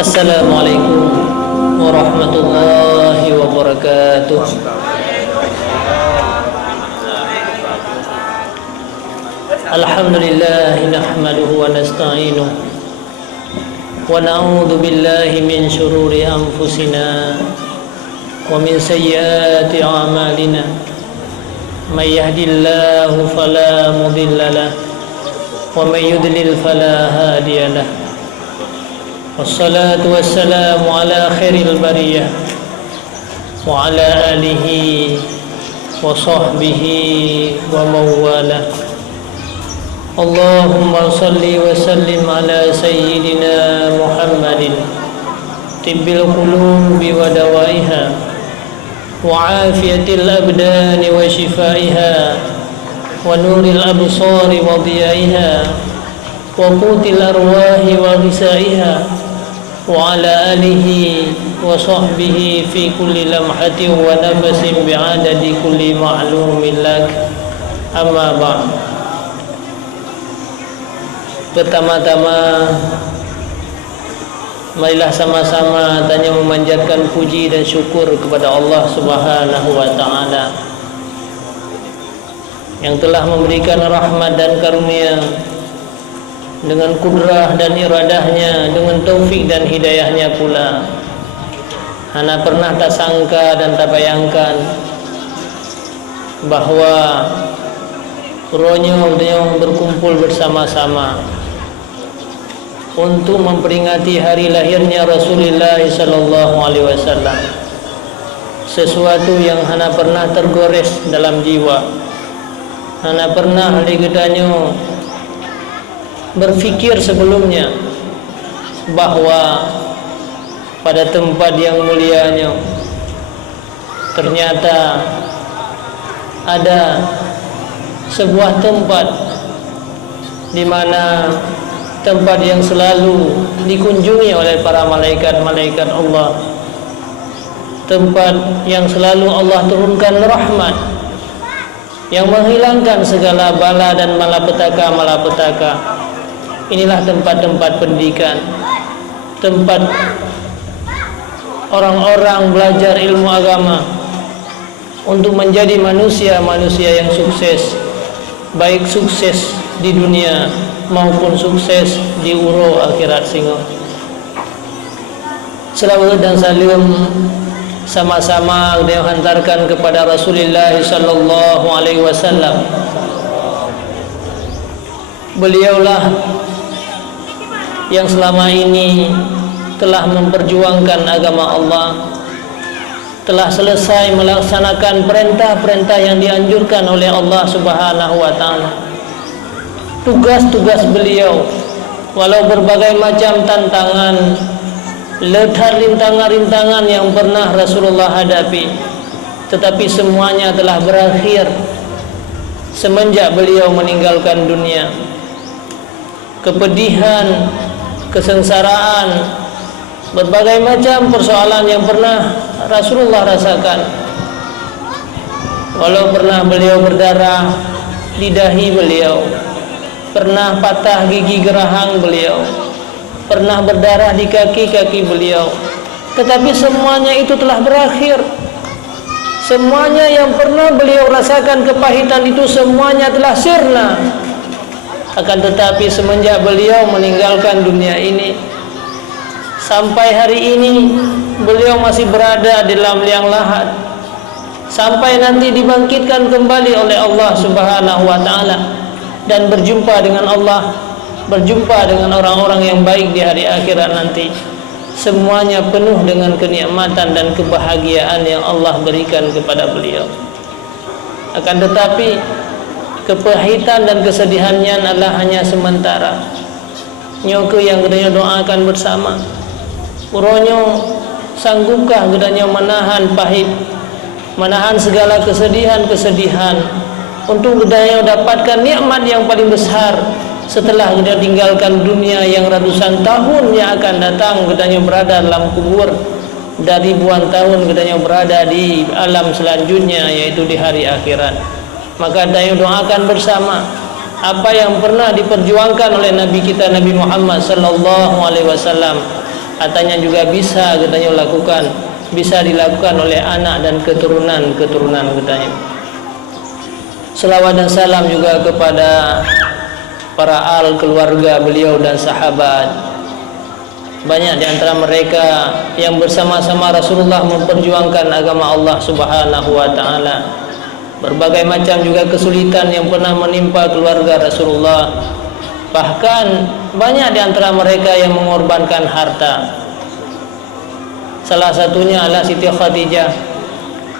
Assalamualaikum warahmatullahi wabarakatuh. Alhamdulillah nahmaduhu wa nasta'inuhu wa na'udzu billahi min shururi anfusina wa min sayyiati a'malina. May yahdihillahu fala mudilla lahu wa may yudlil fala hadiya lahu. Wassalatu wassalamu ala khairil bariyah wa ala alihi wa sahbihi wa mawalah. Allahumma salli wa sallim ala sayyidina Muhammadin tibbil qulubi wa dawaiha wa afiyatil abdani wa shifaiha wa nuril absari wa diyaiha wa qutil arwahi wa ghisaiha wa ala alihi wa sahbihi fi kulli lamhatin wa nafasin bi'adadi kulli ma'lumin lak. Amma ba'd. Pertama-tama marilah sama-sama tanya memanjatkan puji dan syukur kepada Allah Subhanahu wa taala yang telah memberikan rahmat dan karunia dengan kudrah dan iradahnya, dengan taufik dan hidayahnya pula. Hana pernah tak sangka dan tak bayangkan bahawa ronyo berkumpul bersama-sama untuk memperingati hari lahirnya Rasulullah sallallahu alaihi wasallam. Sesuatu yang hana pernah tergores dalam jiwa. Hana pernah ligedanyo berfikir sebelumnya bahawa pada tempat yang mulianya ternyata ada sebuah tempat di mana tempat yang selalu dikunjungi oleh para malaikat-malaikat Allah, tempat yang selalu Allah turunkan rahmat yang menghilangkan segala bala dan malapetaka. Inilah tempat-tempat pendidikan, tempat orang-orang belajar ilmu agama untuk menjadi manusia-manusia yang sukses, baik sukses di dunia maupun sukses di uro akhirat singo. Selawat dan salam sama-sama dihantarkan kepada Rasulullah sallallahu alaihi wasallam. Beliaulah yang selama ini telah memperjuangkan agama Allah, telah selesai melaksanakan perintah-perintah yang dianjurkan oleh Allah Subhanahu wa taala. Tugas-tugas beliau, walau berbagai macam tantangan, letar rintangan-rintangan yang pernah Rasulullah hadapi, tetapi semuanya telah berakhir semenjak beliau meninggalkan dunia. Kepedihan, kesengsaraan, berbagai macam persoalan yang pernah Rasulullah rasakan. Walau pernah beliau berdarah di dahi beliau, pernah patah gigi gerahang beliau, pernah berdarah di kaki-kaki beliau, tetapi semuanya itu telah berakhir. Semuanya yang pernah beliau rasakan kepahitan itu semuanya telah sirna. Akan tetapi semenjak beliau meninggalkan dunia ini, sampai hari ini beliau masih berada di dalam liang lahat, sampai nanti dibangkitkan kembali oleh Allah Subhanahu wa taala dan berjumpa dengan Allah, berjumpa dengan orang-orang yang baik di hari akhirat nanti. Semuanya penuh dengan kenikmatan dan kebahagiaan yang Allah berikan kepada beliau. Akan tetapi kepahitan dan kesedihannya adalah hanya sementara. Nyoke yang gedanya doakan bersama. Uronyo sanggupkah gedanya menahan pahit, menahan segala kesedihan-kesedihan untuk gedanya dapatkan nikmat yang paling besar setelah kita tinggalkan dunia yang ratusan tahun yang akan datang. Gedanya berada dalam kubur, dari ribuan tahun gedanya berada di alam selanjutnya, yaitu di hari akhirat. Maka kita doakan bersama apa yang pernah diperjuangkan oleh Nabi kita Nabi Muhammad sallallahu alaihi wasallam, katanya juga bisa katanya lakukan, bisa dilakukan oleh anak dan keturunan katanya. Selawat dan salam juga kepada para keluarga beliau dan sahabat. Banyak di antara mereka yang bersama-sama Rasulullah memperjuangkan agama Allah Subhanahu wa taala. Berbagai macam juga kesulitan yang pernah menimpa keluarga Rasulullah. Bahkan banyak di antara mereka yang mengorbankan harta. Salah satunya adalah Siti Khadijah.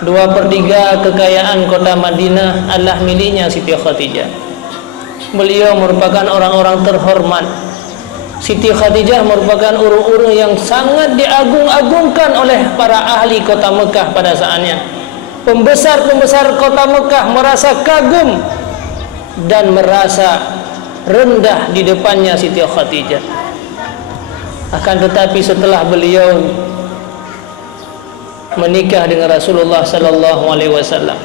2/3 kekayaan kota Madinah adalah miliknya Siti Khadijah. Beliau merupakan orang-orang terhormat. Siti Khadijah merupakan urung-urung yang sangat diagung-agungkan oleh para ahli kota Mekah pada saatnya. Pembesar-pembesar kota Mekah merasa kagum dan merasa rendah di depannya Siti Khadijah. Akan tetapi setelah beliau menikah dengan Rasulullah sallallahu alaihi wasallam,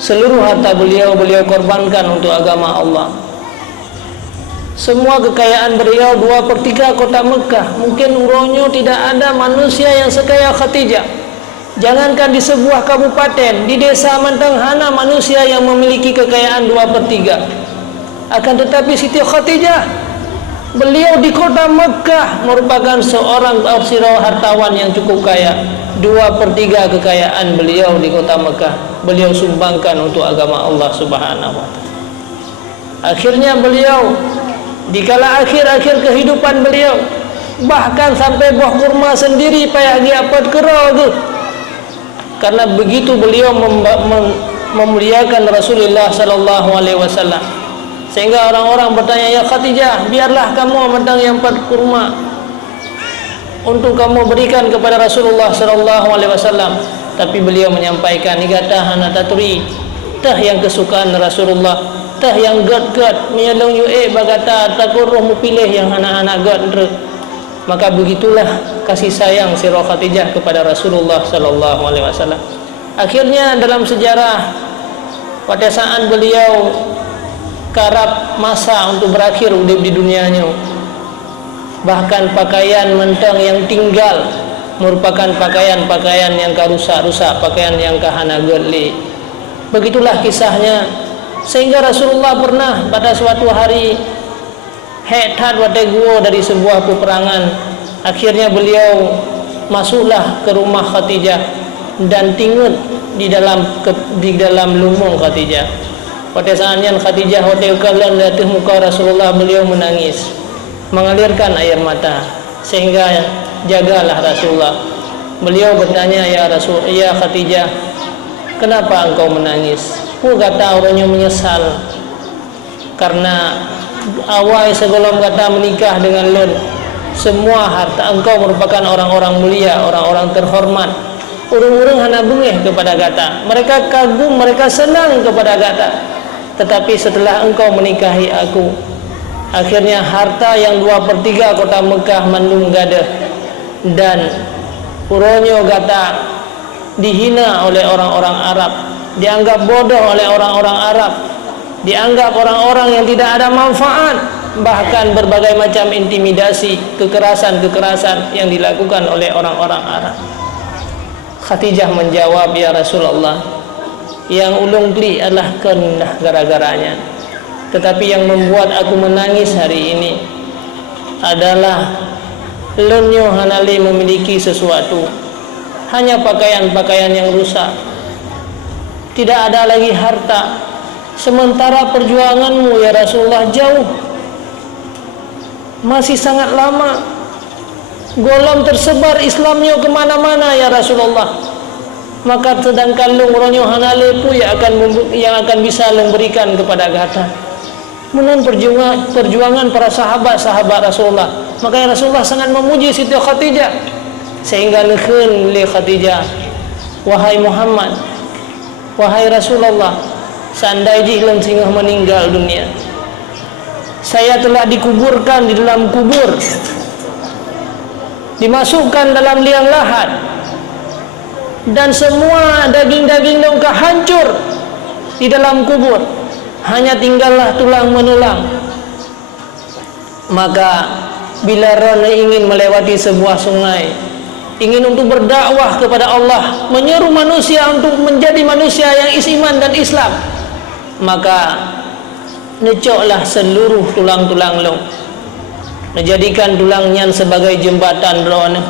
seluruh harta beliau korbankan untuk agama Allah. Semua kekayaan beliau 2/3 kota Mekah. Mungkin urungnya tidak ada manusia yang sekaya Khadijah. Jangankan di sebuah kabupaten, di desa Mantanghana manusia yang memiliki kekayaan 2/3. Akan tetapi Siti Khadijah, beliau di kota Mekah merupakan seorang hartawan yang cukup kaya. 2/3 kekayaan beliau di kota Mekah beliau sumbangkan untuk agama Allah Subhanahu wa taala. Akhirnya beliau di kala akhir kehidupan beliau, bahkan sampai buah kurma sendiri payah diapat kera tu, karena begitu beliau memuliakan Rasulullah sallallahu alaihi wasallam, sehingga orang-orang bertanya, "Ya Khadijah, biarlah kamu mentang yang 4 kurma untuk kamu berikan kepada Rasulullah sallallahu alaihi wasallam." Tapi beliau menyampaikan, "Ni kata anak tatri, tah yang kesukaan Rasulullah, tah yang gad-gad menyelong yu bagata takut roh mu pilih yang anak-anak gad." Maka begitulah kasih sayang si Khadijah kepada Rasulullah sallallahu alaihi wasallam. Akhirnya dalam sejarah pada saat beliau karab masa untuk berakhir hidup di dunianya, bahkan pakaian mentang yang tinggal merupakan pakaian-pakaian yang karusak-rusak, pakaian yang kahana gedli. Begitulah kisahnya, sehingga Rasulullah pernah pada suatu hari hetat wateguo dari sebuah peperangan. Akhirnya beliau masuklah ke rumah Khadijah dan tinggal di dalam lumung Khadijah. Pada saatnya Khadijah hotel kalan datang muka Rasulullah, beliau menangis, mengalirkan air mata, sehingga jagalah Rasulullah. Beliau bertanya, ya Khadijah, kenapa engkau menangis? Aku kata orangnya menyesal karena awal sebelum kata menikah dengan lun, semua harta engkau merupakan orang-orang mulia, orang-orang terhormat. Urung-urung hana bengih kepada kata, mereka kagum, mereka senang kepada kata. Tetapi setelah engkau menikahi aku, akhirnya harta yang 2/3 kota Mekah mandung gadah, dan uronyo kata dihina oleh orang-orang Arab, dianggap bodoh oleh orang-orang Arab, dianggap orang-orang yang tidak ada manfaat, bahkan berbagai macam intimidasi, kekerasan-kekerasan yang dilakukan oleh orang-orang Arab. Khadijah menjawab, "Ya Rasulullah, yang ulung kli adalah kendah gara-garanya. Tetapi yang membuat aku menangis hari ini adalah lenyo hanali memiliki sesuatu, hanya pakaian-pakaian yang rusak. Tidak ada lagi harta. Sementara perjuanganmu ya Rasulullah jauh, masih sangat lama. Golong tersebar Islamnya kemana-mana ya Rasulullah. Maka sedangkan lung ronyo hanale pu yang akan bisa lung berikan kepada gata. Menun perjuangan para sahabat Rasulullah. Maka ya Rasulullah sangat memuji Siti Khadijah, sehingga nekhen li Khadijah, wahai Muhammad, wahai Rasulullah, seandainya lung singgah meninggal dunia, saya telah dikuburkan di dalam kubur, dimasukkan dalam liang lahat, dan semua daging-daging dongka hancur di dalam kubur, hanya tinggallah tulang menulang. Maka bila Rana ingin melewati sebuah sungai, ingin untuk berdakwah kepada Allah, menyeru manusia untuk menjadi manusia yang iman dan Islam, maka necoklah seluruh tulang-tulang lo, menjadikan tulangnya sebagai jembatan Rana.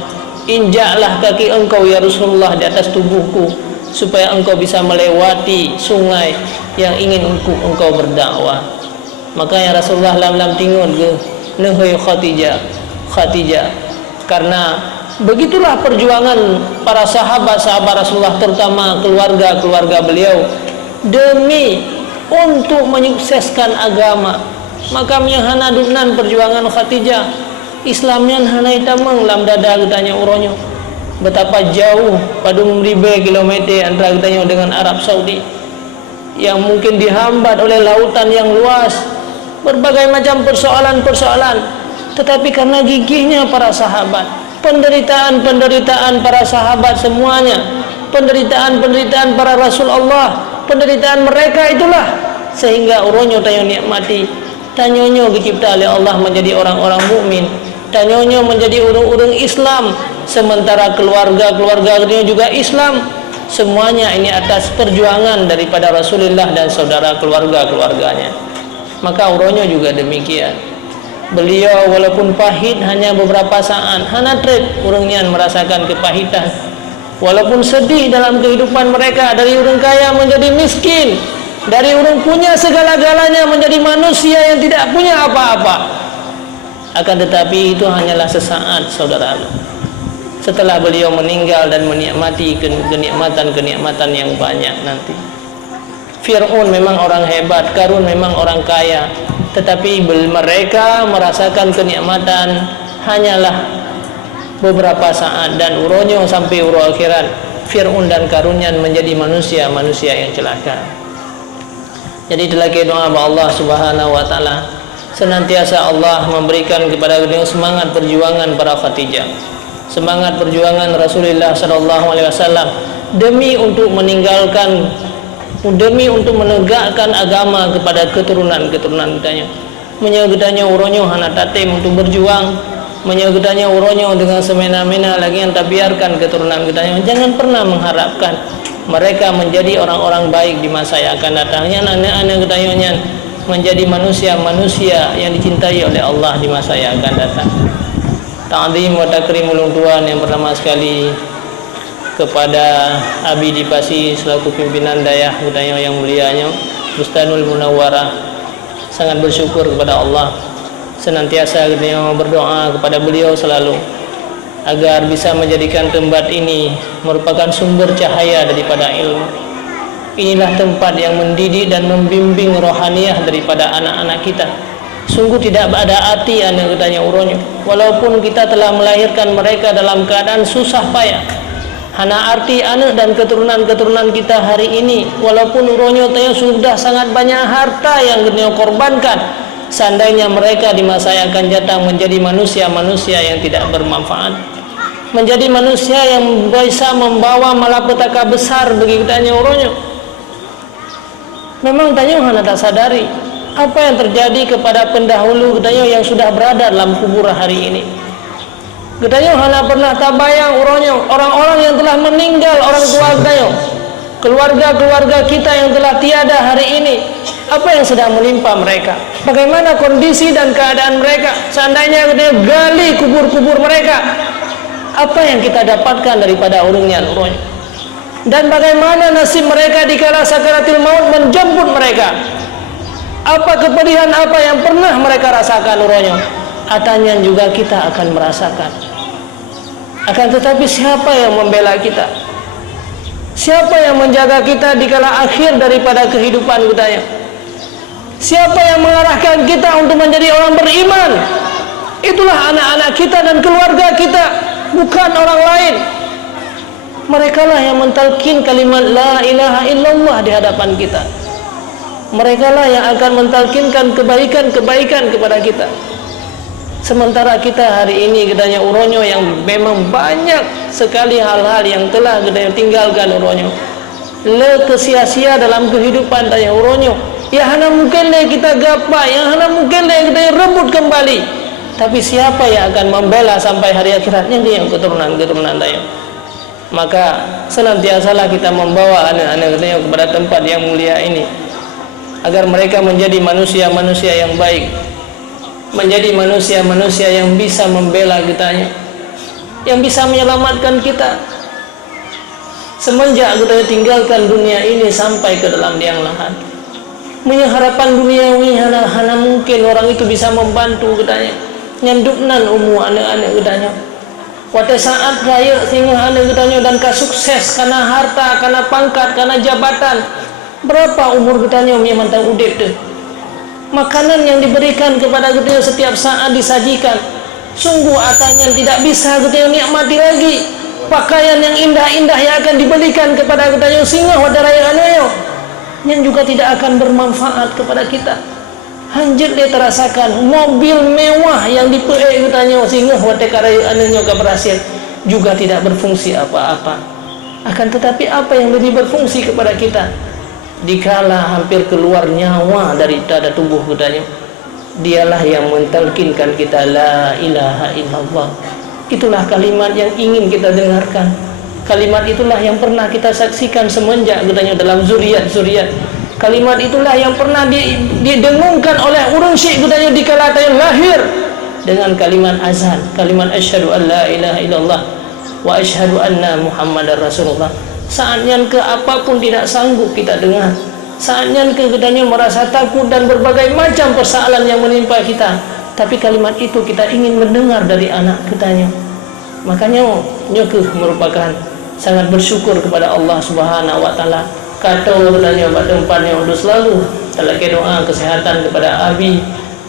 Injaklah kaki engkau ya Rasulullah di atas tubuhku, supaya engkau bisa melewati sungai yang ingin engkau berdakwah. Maka ya Rasulullah lam tingun ke Nuhai Khadijah, karena begitulah perjuangan para sahabat Rasulullah, terutama keluarga beliau, demi untuk menyukseskan agama. Maka hana dunan perjuangan Khadijah, Islamnya hana itamang lam dada katanya uronyo. Betapa jauh pada ribu kilometer antara katanya dengan Arab Saudi, yang mungkin dihambat oleh lautan yang luas, berbagai macam persoalan, tetapi karena gigihnya para sahabat, penderitaan para sahabat semuanya, penderitaan para Rasul Allah, penderitaan mereka itulah sehingga uronyo tayo nikmati, tanyonyo dicipta oleh Allah menjadi orang-orang mukmin, tanyonyo menjadi orang-orang Islam, sementara keluarga juga Islam. Semuanya ini atas perjuangan daripada Rasulullah dan saudara keluarganya. Maka uronyo juga demikian. Beliau walaupun pahit hanya beberapa saat, hana trip urungnya merasakan kepahitan. Walaupun sedih dalam kehidupan mereka, dari orang kaya menjadi miskin, dari orang punya segala-galanya menjadi manusia yang tidak punya apa-apa. Akan tetapi itu hanyalah sesaat, saudara. Setelah beliau meninggal dan menikmati kenikmatan yang banyak nanti. Fir'aun memang orang hebat, Qarun memang orang kaya, tetapi mereka merasakan kenikmatan hanyalah beberapa saat, dan uronyo sampai uro akhirat Fir'aun dan Qarunnya menjadi manusia yang celaka. Jadi telaki doa Allah Subhanahu wa taala, senantiasa Allah memberikan kepada beliau semangat perjuangan para Khadijah, semangat perjuangan Rasulullah sallallahu alaihi wasallam demi untuk menegakkan agama kepada keturunan kitanya. Menyegedanya uronyo hana tatim untuk berjuang, menyegedanya uronyo dengan semena-mena lagi yang tak biarkan keturunan kitanya. Jangan pernah mengharapkan mereka menjadi orang-orang baik di masa yang akan datangnya. Anak-anak kitanya menjadi manusia yang dicintai oleh Allah di masa yang akan datang. Ta'zim wa takrim ulung tuan yang pertama sekali kepada Abi Dipasi selaku pimpinan dayah budaya yang mulianya Bustanul Munawwarah, sangat bersyukur kepada Allah, senantiasa beliau berdoa kepada beliau selalu agar bisa menjadikan tempat ini merupakan sumber cahaya daripada ilmu. Inilah tempat yang mendidik dan membimbing rohaniah daripada anak-anak kita. Sungguh tidak ada arti anak katanya uronyo, walaupun kita telah melahirkan mereka dalam keadaan susah payah. Hana arti anak dan keturunan kita hari ini, walaupun uronyo tayo sudah sangat banyak harta yang kita korbankan, seandainya mereka di masa yang akan datang menjadi manusia yang tidak bermanfaat, menjadi manusia yang bisa membawa malapetaka besar bagi kitanya uronyo. Memang tanyo hana tak sadari apa yang terjadi kepada pendahulu kitanya yang sudah berada dalam kubur hari ini. Katanya hana pernah tabayang uronyo, orang-orang yang telah meninggal, orang tua katanya, keluarga kita yang telah tiada hari ini, apa yang sedang menimpa mereka, bagaimana kondisi dan keadaan mereka. Seandainya katanya gali kubur-kubur mereka, apa yang kita dapatkan daripada urungnya uronyo, dan bagaimana nasib mereka di kala sakaratul maut menjemput mereka, apa kepedihan apa yang pernah mereka rasakan uronyo. Atanya juga kita akan merasakan. Akan tetapi siapa yang membela kita? Siapa yang menjaga kita di kala akhir daripada kehidupan kita? Siapa yang mengarahkan kita untuk menjadi orang beriman? Itulah anak-anak kita dan keluarga kita, bukan orang lain. Merekalah yang mentalkin kalimat la ilaha illallah di hadapan kita. Merekalah yang akan mentalkinkan kebaikan kepada kita. Sementara kita hari ini katanya uronyo yang memang banyak sekali hal-hal yang telah kita tinggalkan uronyo, le kesia-sia dalam kehidupan tanya uronyo, ya hana mungkin le kita gapai, yang hana mungkin le kita rebut kembali. tapi siapa yang akan membela sampai hari akhiratnya? Dia yang keturunan tanya. Maka senantiasalah kita membawa anak-anak kita kepada tempat yang mulia ini, agar mereka menjadi manusia-manusia yang baik, menjadi manusia-manusia yang bisa membela kitanya, yang bisa menyelamatkan kita semenjak kita tinggalkan dunia ini sampai ke dalam liang lahat. Harapan duniawi hana mungkin orang itu bisa membantu kitanya nyanduknan anak-anak kitanya pada saat raya sehingga anak kitanya dan sukses karena harta, karena pangkat, karena jabatan. Berapa umur kitanya memang tahu udip tu. Makanan yang diberikan kepada kita setiap saat disajikan, sungguh atanya tidak bisa kita nikmati lagi. Pakaian yang indah-indah yang akan diberikan kepada kita sehingga pada raya anaknya yang juga tidak akan bermanfaat kepada kita. Hanjit dia terasakan mobil mewah yang dipakai katanya sehingga pada raya anaknya berhasil juga tidak berfungsi apa-apa. Akan tetapi apa yang lebih berfungsi kepada kita? Dikala hampir keluar nyawa dari dada tubuh kitanya, dialah yang mentalkinkan kita la ilaha illallah. Itulah kalimat yang ingin kita dengarkan. Kalimat itulah yang pernah kita saksikan semenjak kitanya dalam zuriat-zuriat. Kalimat itulah yang pernah didengungkan oleh urun syekh kitanya dikala tanya lahir dengan kalimat azan, kalimat asyhadu an la ilaha illallah wa asyhadu anna muhammadar rasulullah. Saatnya ke apapun tidak sanggup kita dengar, saatnya ke kitanya merasa takut dan berbagai macam persoalan yang menimpa kita, tapi kalimat itu kita ingin mendengar dari anak kitanya. Makanya nyokeh merupakan sangat bersyukur kepada Allah Subhanahu wa taala. Kata kitanya pada tempatnya untuk selalu telaki doa kesehatan kepada abi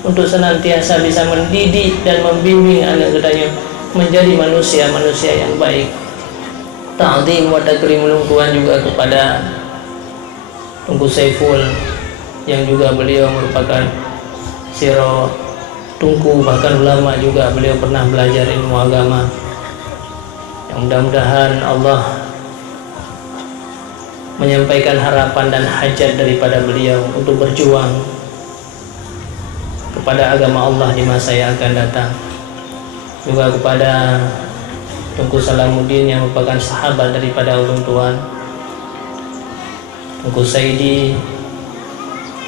untuk senantiasa bisa mendidik dan membimbing anak kitanya menjadi manusia-manusia yang baik. Ta'zim wa takrim lungkuan juga kepada Tungku Saiful yang juga beliau merupakan siro Tungku, bahkan ulama juga beliau pernah belajar ilmu agama. Yang mudah-mudahan Allah menyampaikan harapan dan hajat daripada beliau untuk berjuang kepada agama Allah di masa yang akan datang. Juga kepada Tungku Salamuddin yang merupakan sahabat daripada ulun tuan, Tungku Saidi,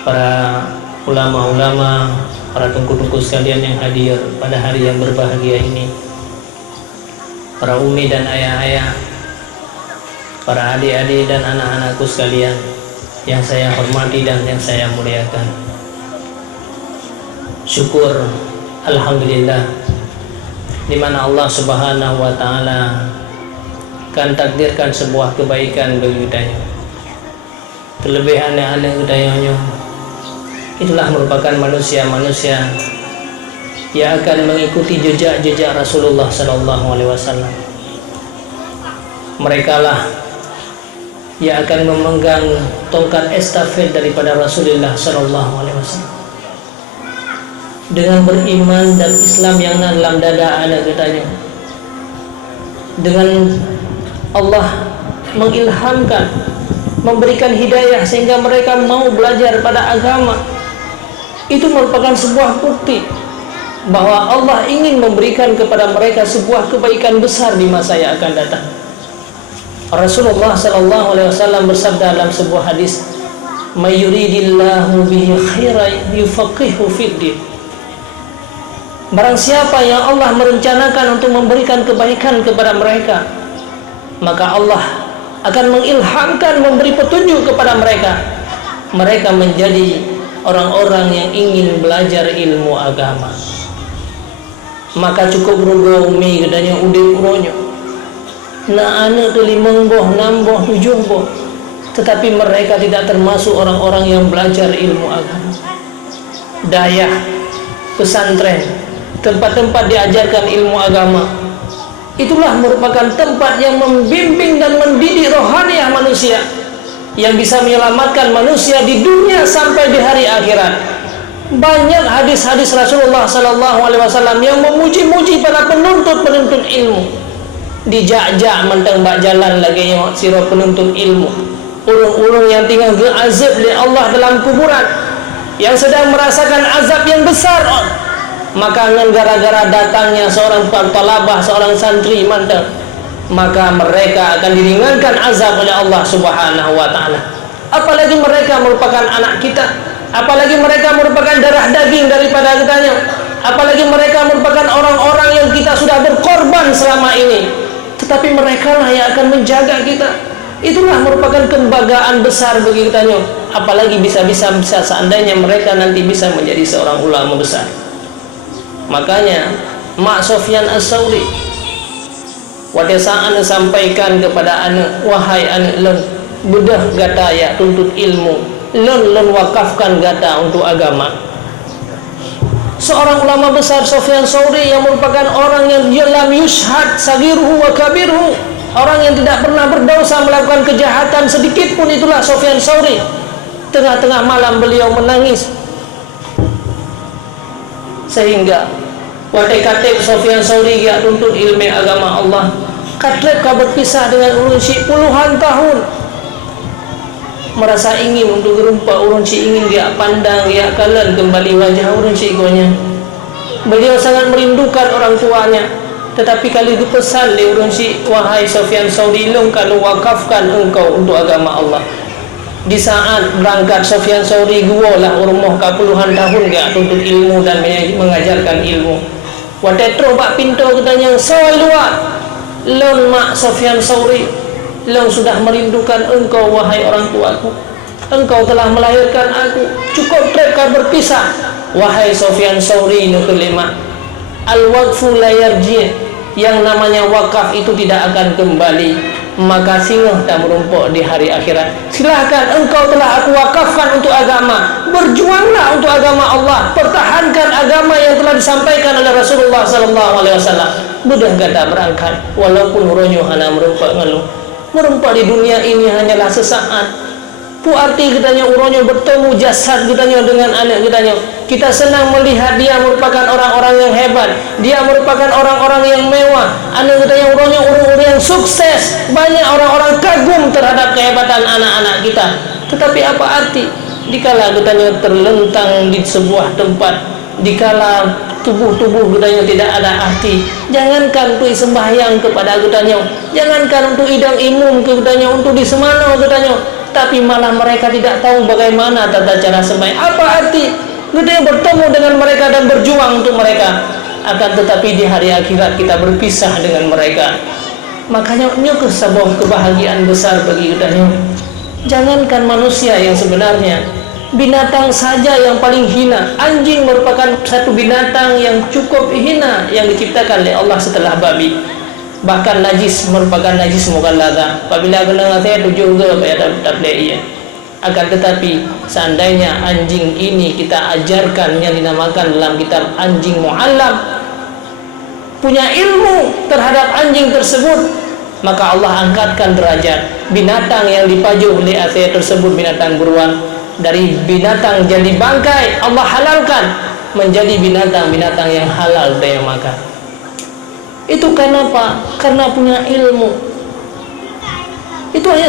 para ulama-ulama, para tungku-tungku sekalian yang hadir pada hari yang berbahagia ini, para umi dan ayah-ayah, para adik-adik dan anak-anakku sekalian yang saya hormati dan yang saya muliakan. Syukur alhamdulillah di mana Allah Subhanahu wa taala kan takdirkan sebuah kebaikan bagi kita. Terlebih anak-anak kita itulah merupakan manusia-manusia yang akan mengikuti jejak-jejak Rasulullah sallallahu alaihi wasallam. Merekalah yang akan memegang tongkat estafet daripada Rasulullah sallallahu alaihi wasallam. Dengan beriman dan Islam yang dalam dada anak kitanya, dengan Allah mengilhamkan, memberikan hidayah sehingga mereka mau belajar pada agama, itu merupakan sebuah bukti bahwa Allah ingin memberikan kepada mereka sebuah kebaikan besar di masa yang akan datang. Rasulullah sallallahu alaihi wasallam bersabda dalam sebuah hadis, "May yuridillahu bihi khairan yufaqihu fid din." Barang siapa yang Allah merencanakan untuk memberikan kebaikan kepada mereka, maka Allah akan mengilhamkan, memberi petunjuk kepada mereka. Mereka menjadi orang-orang yang ingin belajar ilmu agama. Maka cukup rugo umi gedanya udip uronyo. Nah anak tu 5 boh, 6 boh, 7 boh. Tetapi mereka tidak termasuk orang-orang yang belajar ilmu agama. Dayah, pesantren, tempat-tempat diajarkan ilmu agama, itulah merupakan tempat yang membimbing dan mendidik rohaniah manusia yang bisa menyelamatkan manusia di dunia sampai di hari akhirat. Banyak hadis-hadis Rasulullah sallallahu alaihi wasallam yang memuji-muji para penuntut ilmu. Dijak-jak mentang bak jalan lagi yang sira penuntut ilmu. Urung-urung yang tinggal geazab oleh Allah dalam kuburan, yang sedang merasakan azab yang besar, maka gara-gara datangnya seorang talabah, seorang santri mantap, maka mereka akan diringankan azab oleh Allah Subhanahu wa taala. Apalagi mereka merupakan anak kita, apalagi mereka merupakan darah daging daripada kitanya, apalagi mereka merupakan orang-orang yang kita sudah berkorban selama ini, tetapi mereka lah yang akan menjaga kita. Itulah merupakan kebanggaan besar bagi kita. Apalagi bisa seandainya mereka nanti bisa menjadi seorang ulama besar. Makanya Mak Sofyan As-Sauri pada saat sampaikan kepada anak, wahai anak lon, bedah gata ya tuntut ilmu, lon wakafkan gata untuk agama. Seorang ulama besar Sofyan Sauri yang merupakan orang yang lam yushhad sagiruhu wa kabiruhu, orang yang tidak pernah berdosa melakukan kejahatan sedikit pun, itulah Sofyan Sauri. Tengah-tengah malam beliau menangis, sehingga watai katib Sofyan Sauri ya tuntut ilmu agama Allah, katib kau berpisah dengan ulun syekh puluhan tahun, merasa ingin untuk gerumpa ulun syekh, ingin dia pandang, dia kalan kembali wajah ulun syekh gonya. Beliau sangat merindukan orang tuanya, tetapi kali itu pesan di ulun syekh, wahai Sofyan Sauri, long kalau wakafkan engkau untuk agama Allah. Di saat berangkat Sofyan Sauri gua lah umur puluhan tahun dia tuntut ilmu dan mengajarkan ilmu. Watetro bak pintu katanya, "Soi luar." Lon Mak Sofyan Sauri, lon sudah merindukan engkau wahai orang tuaku. Engkau telah melahirkan aku, cukup mereka berpisah. Wahai Sofyan Sauri nukelima, al-waqfu la yarji', yang namanya wakaf itu tidak akan kembali. Maka singoh tak merumpuk di hari akhirat. Silahkan, engkau telah aku wakafkan untuk agama, berjuanglah untuk agama Allah, pertahankan agama yang telah disampaikan oleh Rasulullah SAW. Mudah kata berangkat, walaupun ronyo hana merumpuk ngeluh. Merumpuk di dunia ini hanyalah sesaat. Pu arti kitanya uronyo bertemu jasad kitanya dengan anak kitanya. Kita senang melihat dia merupakan orang-orang yang hebat, dia merupakan orang-orang yang mewah. Anak kitanya uronyo orang-orang yang sukses. Banyak orang-orang kagum terhadap kehebatan anak-anak kita. Tetapi apa arti dikala kitanya terlentang di sebuah tempat, dikala tubuh-tubuh kitanya tidak ada arti. Jangankan untuk sembahyang kepada kitanya, jangankan untuk idang imum ke kitanya, untuk di semana kitanya, tapi malah mereka tidak tahu bagaimana tata cara sembahyang. Apa arti kita bertemu dengan mereka dan berjuang untuk mereka, akan tetapi di hari akhirat kita berpisah dengan mereka. Makanya nyukuh sebuah kebahagiaan besar bagi kita. Jangankan manusia yang sebenarnya, binatang saja yang paling hina. Anjing merupakan satu binatang yang cukup hina yang diciptakan oleh Allah setelah babi. Bahkan najis merupakan najis mughallaza. Apabila kena saya tujuh ke apa ya tablek ia. Akan tetapi seandainya anjing ini kita ajarkan yang dinamakan dalam kitab anjing muallam, punya ilmu terhadap anjing tersebut, maka Allah angkatkan derajat binatang yang dipajuh oleh asal tersebut, binatang buruan. Dari binatang jadi bangkai, Allah halalkan menjadi binatang-binatang yang halal daya makan. Itu karena apa? Karena punya ilmu. Itu hanya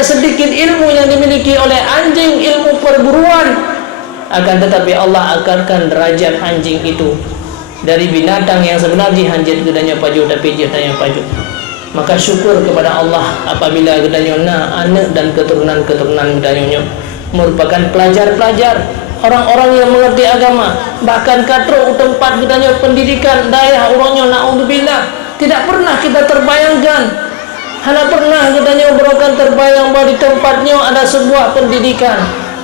sedikit ilmu yang dimiliki oleh anjing, ilmu perburuan. Akan tetapi Allah angkatkan derajat anjing itu dari binatang yang sebenarnya hanjat gedanya paju tapi jatanya paju. Maka syukur kepada Allah apabila gedanya anak dan keturunan-keturunan gedanya merupakan pelajar-pelajar, orang-orang yang mengerti agama. Bahkan katro tempat kitanya pendidikan daerah orangnya naudzubillah tidak pernah kita terbayangkan. Hanya pernah kitanya berokan terbayang bahwa di tempatnya ada sebuah pendidikan.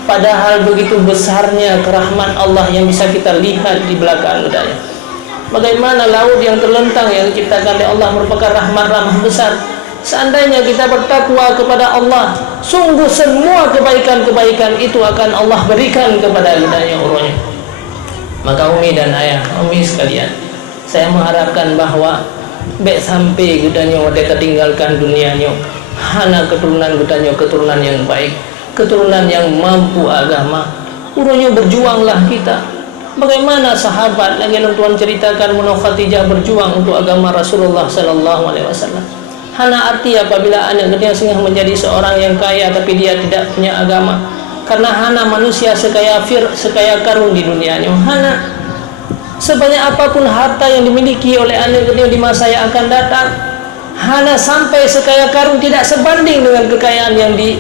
Padahal begitu besarnya kerahmat Allah yang bisa kita lihat di belakang kitanya. Bagaimana laut yang terlentang yang diciptakan oleh Allah merupakan rahmat-rahmat besar. Seandainya kita bertakwa kepada Allah, sungguh semua kebaikan-kebaikan itu akan Allah berikan kepada kitanya orangnya. Maka umi dan ayah, umi sekalian, saya mengharapkan bahwa baik sampai kitanya mereka tinggalkan dunianya, hana keturunan kitanya keturunan yang baik, keturunan yang mampu agama. Urunnya berjuanglah kita. Bagaimana sahabat lagi Tuhan ceritakan Munawwar Khadijah berjuang untuk agama Rasulullah sallallahu alaihi wasallam. Hana arti apabila anak kita sehingga menjadi seorang yang kaya tapi dia tidak punya agama. Karena hana manusia sekaya karun di dunia ini. Hana sebanyak apapun harta yang dimiliki oleh anak dia di masa yang akan datang, hana sampai sekaya Karun tidak sebanding dengan kekayaan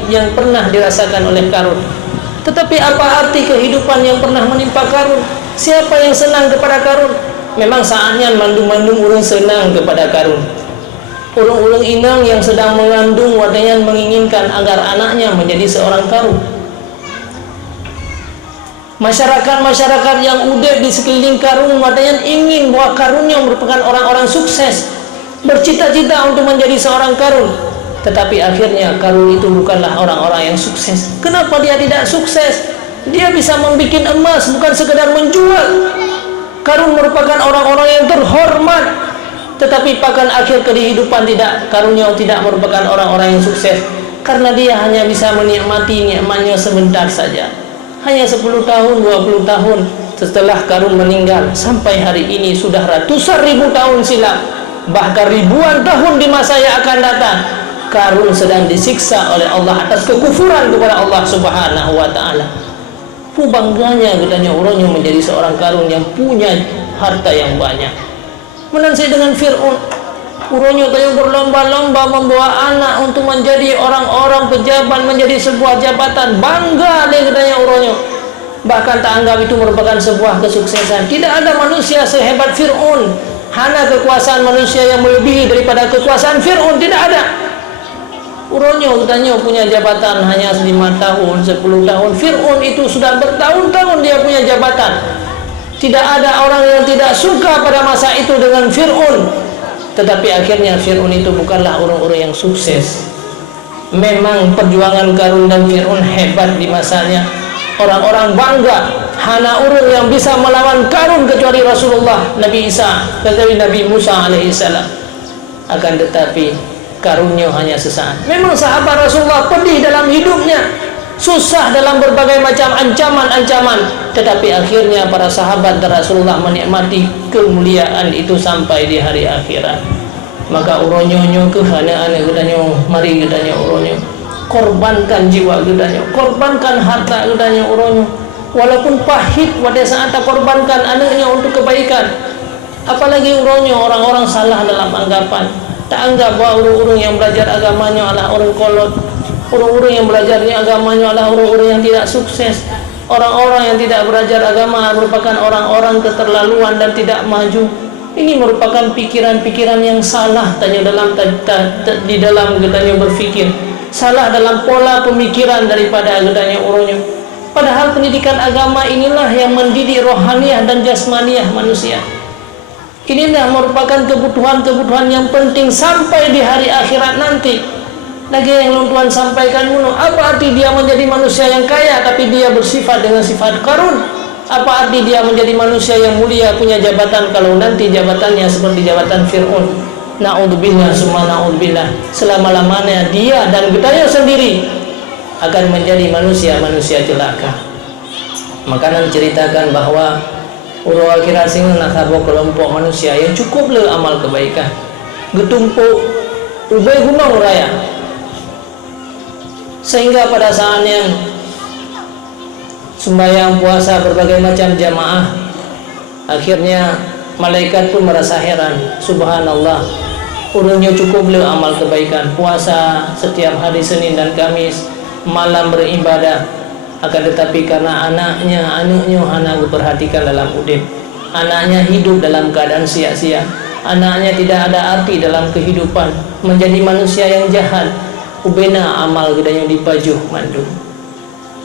yang pernah dirasakan oleh Karun. Tetapi apa arti kehidupan yang pernah menimpa Karun? Siapa yang senang kepada Karun? Memang saatnya mandung-mandung orang senang kepada Karun. Urung-urung inang yang sedang mengandung wadahnya menginginkan agar anaknya menjadi seorang Karun. Masyarakat-masyarakat yang udah di sekeliling Karun wadahnya ingin bahwa Karunnya merupakan orang-orang sukses, bercita-cita untuk menjadi seorang Karun. Tetapi akhirnya Karun itu bukanlah orang-orang yang sukses. Kenapa dia tidak sukses? Dia bisa membuat emas, bukan sekedar menjual. Karun merupakan orang-orang yang terhormat, tetapi pada akhir kehidupan Karunnya tidak merupakan orang-orang yang sukses, karena dia hanya bisa menikmati nikmatnya sebentar saja. Hanya 10 tahun, 20 tahun setelah Karun meninggal, sampai hari ini sudah ratusan ribu tahun silam, bahkan ribuan tahun di masa yang akan datang, Karun sedang disiksa oleh Allah atas kekufuran kepada Allah Subhanahu wa ta'ala. Bangganya katanya orangnya menjadi seorang Karun yang punya harta yang banyak. Menansai dengan Fir'aun, orangnya kayak berlomba-lomba membawa anak untuk menjadi orang-orang pejabat, menjadi sebuah jabatan. Bangga dia katanya orangnya. Bahkan tak anggap itu merupakan sebuah kesuksesan. Tidak ada manusia sehebat Fir'aun. Hana kekuasaan manusia yang melebihi daripada kekuasaan Fir'aun, tidak ada. Urunyo katanya punya jabatan hanya 5 tahun, 10 tahun. Fir'aun itu sudah bertahun-tahun dia punya jabatan. Tidak ada orang yang tidak suka pada masa itu dengan Fir'aun. Tetapi akhirnya Fir'aun itu bukanlah orang-orang yang sukses. Memang perjuangan Karun dan Fir'aun hebat di masanya. Orang-orang bangga, hana orang yang bisa melawan Karun kecuali Rasulullah, Nabi Isa, kecuali Nabi Musa alaihissalam. Akan tetapi Karunnya hanya sesaat. Memang sahabat Rasulullah pedih dalam hidupnya, susah dalam berbagai macam ancaman-ancaman, tetapi akhirnya para sahabat dan Rasulullah menikmati kemuliaan itu sampai di hari akhirat. Maka uronyo kehanaan gedanya, mari gedanya uronyo, korbankan jiwa gedanya, korbankan harta gedanya uronyo, walaupun pahit pada saat tak korbankan anaknya untuk kebaikan. Apalagi uronyo orang-orang salah dalam anggapan, tak anggap bahwa orang-orang yang belajar agamanya adalah orang kolot, orang-orang yang belajarnya agamanya adalah orang-orang yang tidak sukses. Orang-orang yang tidak belajar agama merupakan orang-orang keterlaluan dan tidak maju. Ini merupakan pikiran-pikiran yang salah tanya di dalam gedanya berfikir, salah dalam pola pemikiran daripada gedanya orangnya. Padahal pendidikan agama inilah yang mendidik rohaniah dan jasmaniah manusia. Inilah merupakan kebutuhan-kebutuhan yang penting sampai di hari akhirat nanti. Lagi yang Tuhan sampaikan muno, apa arti dia menjadi manusia yang kaya tapi dia bersifat dengan sifat Karun? Apa arti dia menjadi manusia yang mulia punya jabatan kalau nanti jabatannya seperti jabatan Fir'aun? Na'udzubillah summa na'udzubillah. Selama-lamanya dia dan gedanya sendiri akan menjadi manusia-manusia celaka. Makanan ceritakan bahwa urung akhirat sing nakabo kelompok manusia yang cukup le amal kebaikan, getumpuk ubay gunung raya, sehingga pada saat yang sembahyang puasa berbagai macam jamaah, akhirnya malaikat pun merasa heran, subhanallah, urungnya cukup le amal kebaikan, puasa setiap hari Senin dan Kamis, malam beribadah. Akan tetapi karena anaknya anak diperhatikan dalam udip, anaknya hidup dalam keadaan sia-sia, anaknya tidak ada arti dalam kehidupan, menjadi manusia yang jahat, ubena amal gedanya dipajuh mandung.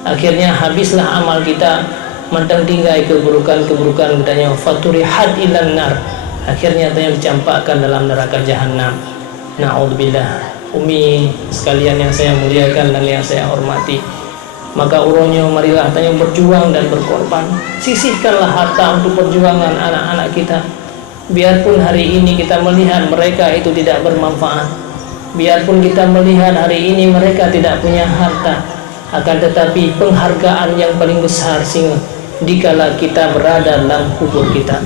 Akhirnya habislah amal kita, mantang tinggal keburukan-keburukan gedanya faturihat ilan nar, akhirnya tanya dicampakkan dalam neraka jahanam. Na'udzubillah. Umi sekalian yang saya muliakan dan yang saya hormati, maka urunyo marilah tanya berjuang dan berkorban. Sisihkanlah harta untuk perjuangan anak-anak kita. Biarpun hari ini kita melihat mereka itu tidak bermanfaat, biarpun kita melihat hari ini mereka tidak punya harta, akan tetapi penghargaan yang paling besar sing dikala kita berada dalam kubur kita.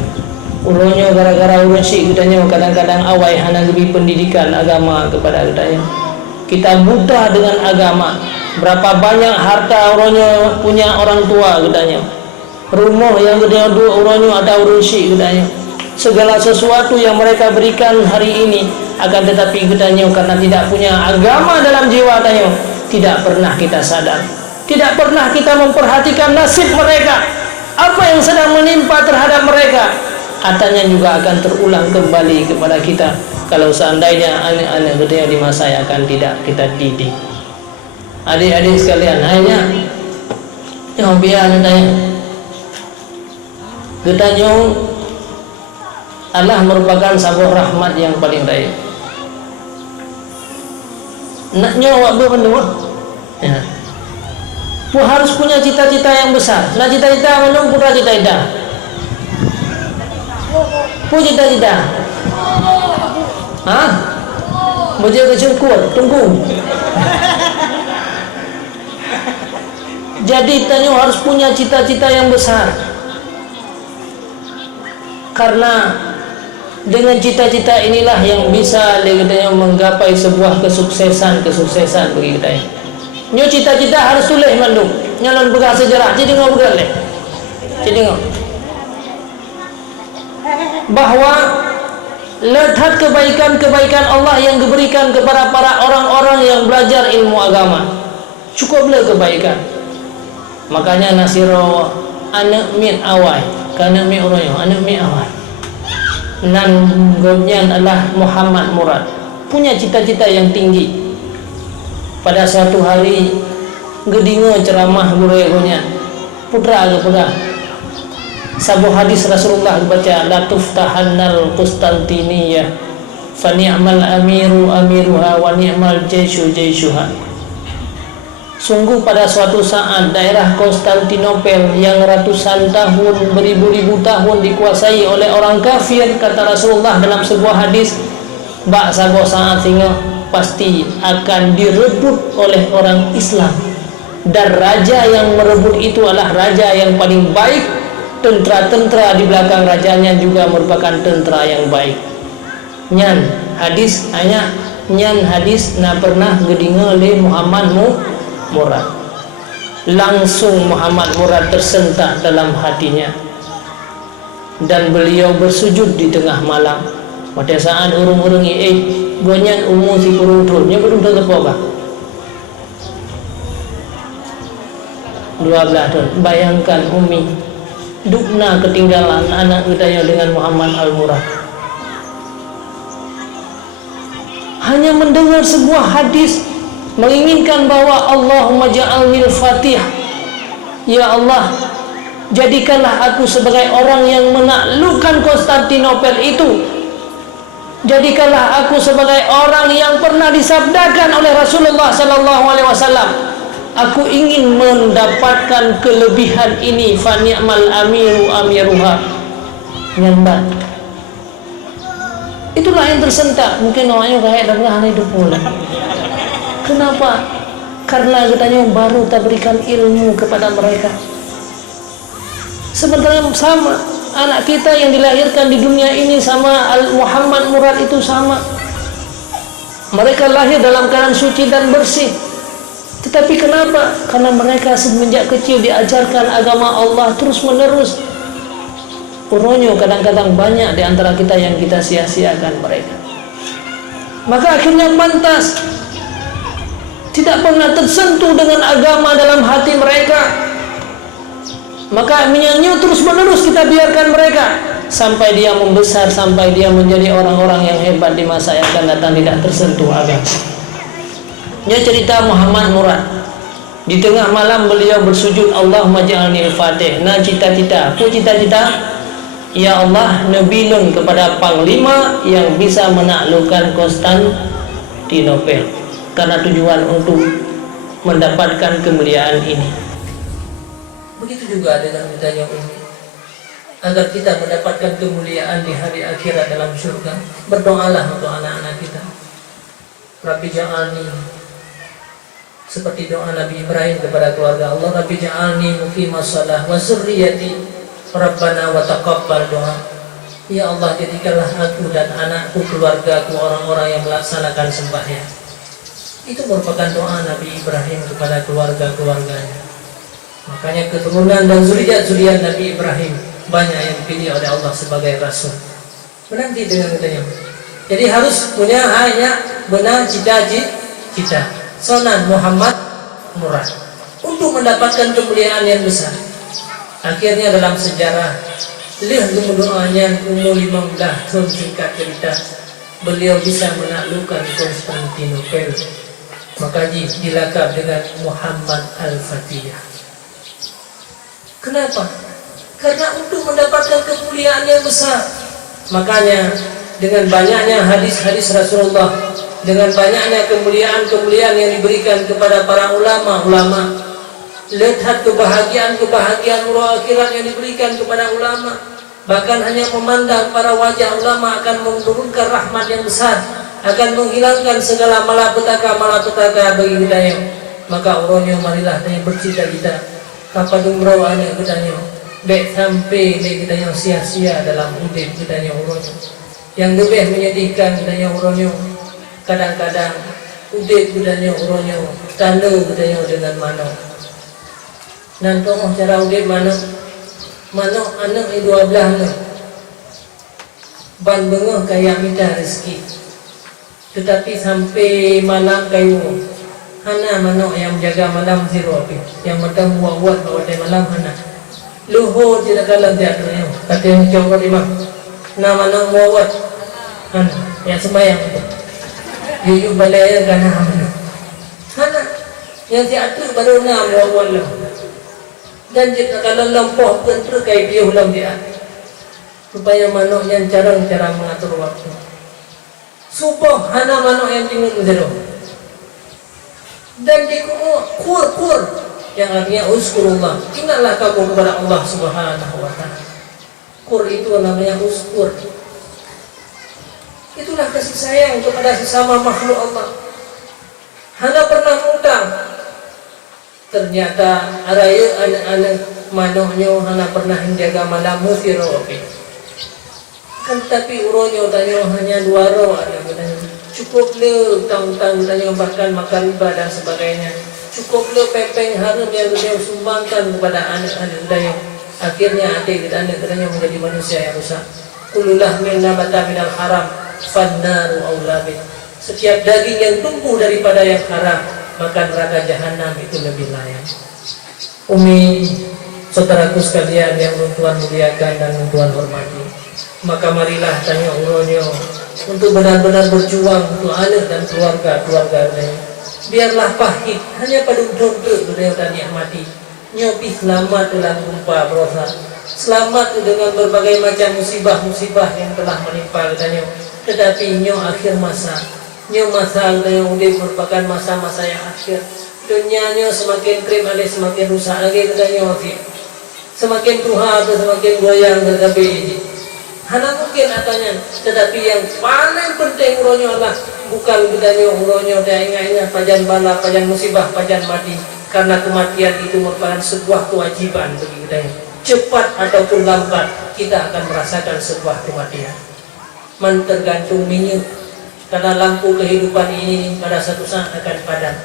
Urunyo gara-gara urun si gedanya kadang-kadang awai hana lebih pendidikan agama kepada gedanya. Kita buta dengan agama. Berapa banyak harta orangnya punya orang tua gedanya, rumah yang dia duduk orangnya ada urusi katanya. Segala sesuatu yang mereka berikan hari ini, akan tetapi katanya karena tidak punya agama dalam jiwa katanya, tidak pernah kita sadar, tidak pernah kita memperhatikan nasib mereka, apa yang sedang menimpa terhadap mereka. Katanya juga akan terulang kembali kepada kita kalau seandainya anak-anak kita di masa yang akan tidak kita didik. Adik-adik sekalian, hanya yang biar katanya Allah merupakan sebuah rahmat yang paling raya. Naknya awak berdua, ya. Pu harus punya cita-cita yang besar. Nah cita-cita menung putra cita-cita. Pu cita-cita. Hah? Baca kecil kuat, tunggu. Jadi tanya harus punya cita-cita yang besar. Karena dengan cita-cita inilah yang bisa kita menggapai sebuah kesuksesan bagi kita. Nyo cita-cita harus tulis manduk. Nyalon pegang sejarah. Jadi ngau pegang leh. Jadi ngau. Bahwa letak kebaikan-kebaikan Allah yang diberikan kepada para orang-orang yang belajar ilmu agama. Cukuplah kebaikan. Makanya nasiro anak min awai. Karena mi orangnya anak mi awai. Nan godnya adalah Muhammad Murad, punya cita-cita yang tinggi. Pada suatu hari gedingo ceramah guru egonya putra sabu hadis Rasulullah baca la tuftahannal Qustantiniyah fa ni'mal amiru amiruha wa ni'mal jaishu jaishuha. Sungguh pada suatu saat daerah Konstantinopel yang ratusan tahun, beribu-ribu tahun dikuasai oleh orang kafir, kata Rasulullah dalam sebuah hadis, bak sago saat sehingga pasti akan direbut oleh orang Islam. Dan raja yang merebut itu adalah raja yang paling baik. Tentara-tentara di belakang rajanya juga merupakan tentara yang baik. Nyan hadis hanya nyan hadis na pernah gedinga oleh Muhammad Murad. Langsung Muhammad Murad tersentak dalam hatinya dan beliau bersujud di tengah malam. Pada saat urung-urung gonyan umur si kurung turunnya belum tentu apa 12 tahun. Bayangkan Umi dukna ketinggalan anak kita dengan Muhammad Al-Murad. Hanya mendengar sebuah hadis menginginkan bahwa Allahumma ja'alnil fatih, ya Allah jadikanlah aku sebagai orang yang menaklukkan Konstantinopel itu, jadikanlah aku sebagai orang yang pernah disabdakan oleh Rasulullah sallallahu alaihi wasallam, aku ingin mendapatkan kelebihan ini, fa ni'mal amiru amiruha. Nyambat itulah yang tersentak. Mungkin namanya kayak darah hidup mulai. Kenapa? Karena katanya baru tak berikan ilmu kepada mereka. Sebenarnya sama anak kita yang dilahirkan di dunia ini sama Muhammad Murad itu sama. Mereka lahir dalam keadaan suci dan bersih. Tetapi kenapa? Karena mereka semenjak kecil diajarkan agama Allah terus menerus. Uronyo kadang-kadang banyak di antara kita yang kita sia-siakan mereka. Maka akhirnya pantas tidak pernah tersentuh dengan agama dalam hati mereka. Maka menyanyi terus menerus kita biarkan mereka sampai dia membesar, sampai dia menjadi orang-orang yang hebat di masa yang akan datang, tidak tersentuh agama. Dia cerita Muhammad Murad. Di tengah malam beliau bersujud, Allahumma ja'alnil fatih. Nah cita-cita, apa cita-cita? Ya Allah, nabilun kepada panglima yang bisa menaklukkan Konstantinopel, karena tujuan untuk mendapatkan kemuliaan ini. Begitu juga dengan kita yang ini, agar kita mendapatkan kemuliaan di hari akhirat dalam surga. Berdoalah untuk anak-anak kita. Rabbi ja'alni, seperti doa Nabi Ibrahim kepada keluarga Allah, Rabbi ja'alni muqimas shalah wa dzurriyyati Rabbana wa taqabbal doa. Ya Allah, jadikanlah aku dan anakku, keluargaku, orang-orang yang melaksanakan sembahyang. Itu merupakan doa Nabi Ibrahim kepada keluarga-keluarganya. Makanya keturunan dan zuriat-zuriat Nabi Ibrahim banyak yang dipilih oleh Allah sebagai rasul. Menanti dengan katanya. Jadi harus punya hanya benar cita-cita. Sunan Muhammad Murad untuk mendapatkan kemuliaan yang besar. Akhirnya dalam sejarah doanya umur 15 tahun, singkat cerita, beliau bisa menaklukkan Konstantinopel. Maka dilakab dengan Muhammad Al-Fatihah. Kenapa? Karena untuk mendapatkan kemuliaan yang besar. Makanya dengan banyaknya hadis-hadis Rasulullah, dengan banyaknya kemuliaan-kemuliaan yang diberikan kepada para ulama-ulama, lihat kebahagiaan akhirat yang diberikan kepada ulama. Bahkan hanya memandang para wajah ulama akan menurunkan rahmat yang besar, akan menghilangkan segala malapetaka bagi kita yang. Maka orangnya marilah tanya bercita-cita apa dumrau anak kita yang baik sampai kita yang sia-sia dalam hidup kita yang orangnya. Yang lebih menyedihkan kita yang orangnya, kadang-kadang hidup kita yang orangnya tanda kita yang dengan mana. Nanti cara hidup mana anak 12 anak ban bengah kayak minta rezeki, tetapi sampai malam kayu hana manok yang menjaga malam zero api yang matang buat bawa dari malam hana luhur tidak kalah jatuhnya kata yang jauh lima nama manok buat hana yang sembahyang itu yuyuk balai kan hana yang diatur baru nama buat lah dan jika kalau lampau pun terkait dia ulang dia supaya manok yang cara mengatur waktu subuh hana manok yang tinggal zero dan di kur yang artinya uskurullah, ingatlah kamu kepada Allah Subhanahu wa ta'ala. Kur itu namanya uskur. Itulah kasih sayang kepada sesama makhluk Allah. Hana pernah ngutang, ternyata araya anak-anak manoknya hana pernah menjaga malam musirawapi. Kan tapi uronya tanya hanya 2 roh ada katanya. Cukup le tang-tang tanya bahkan makan riba dan sebagainya. Cukup le pepeng haram yang dia sumbangkan kepada anak-anak daya. Akhirnya adik dan anak daya menjadi manusia yang rusak. Kululah min nabata minal haram fannaru aulabin. Setiap daging yang tumbuh daripada yang haram, maka neraka jahanam itu lebih layak. Umi, saudaraku sekalian yang Tuhan muliakan dan Tuhan hormati, maka marilah tanya uronyo untuk benar-benar berjuang untuk anak dan keluarga lain. Biarlah pahit hanya pada ujung-ujung beliau dan nikmati. Nyopi selamat dalam rupa berosa, selamat dengan berbagai macam musibah yang telah menimpa katanya. Tetapi akhir masa yang merupakan masa-masa yang akhir. Dunianya semakin krim ada semakin rusak lagi katanya. Semakin tuha atau semakin goyang tetapi ini hana mungkin atanya, tetapi yang paling penting uronya adalah bukan bedanya uronya dia ingat pajan bala, pajan musibah, pajan mati. Karena kematian itu merupakan sebuah kewajiban bagi kita. Cepat ataupun lambat kita akan merasakan sebuah kematian. Tergantung minyak, karena lampu kehidupan ini pada satu saat akan padam.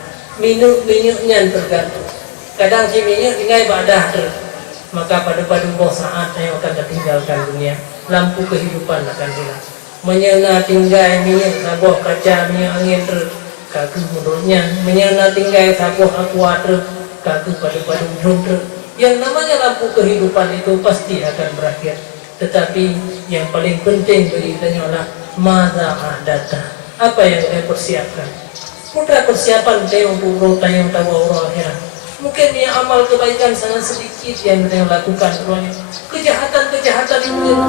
Minyaknya tergantung. Kadang si minyak tinggal badah maka pada saat yang akan tertinggalkan dunia. Lampu kehidupan akan hilang. Menyana tinggal minyak sabuh kaca minyak angin kaku menurutnya. Menyana tinggal sabuh aqua kaku pada ujung yang namanya lampu kehidupan itu pasti akan berakhir. Tetapi yang paling penting bagi kita adalah madza adata, apa yang kita persiapkan. Putra persiapan kita untuk roh yang tahu akhirat. Mungkin yang amal kebaikan sangat sedikit yang kita lakukan. Kejahatan-kejahatan itu yang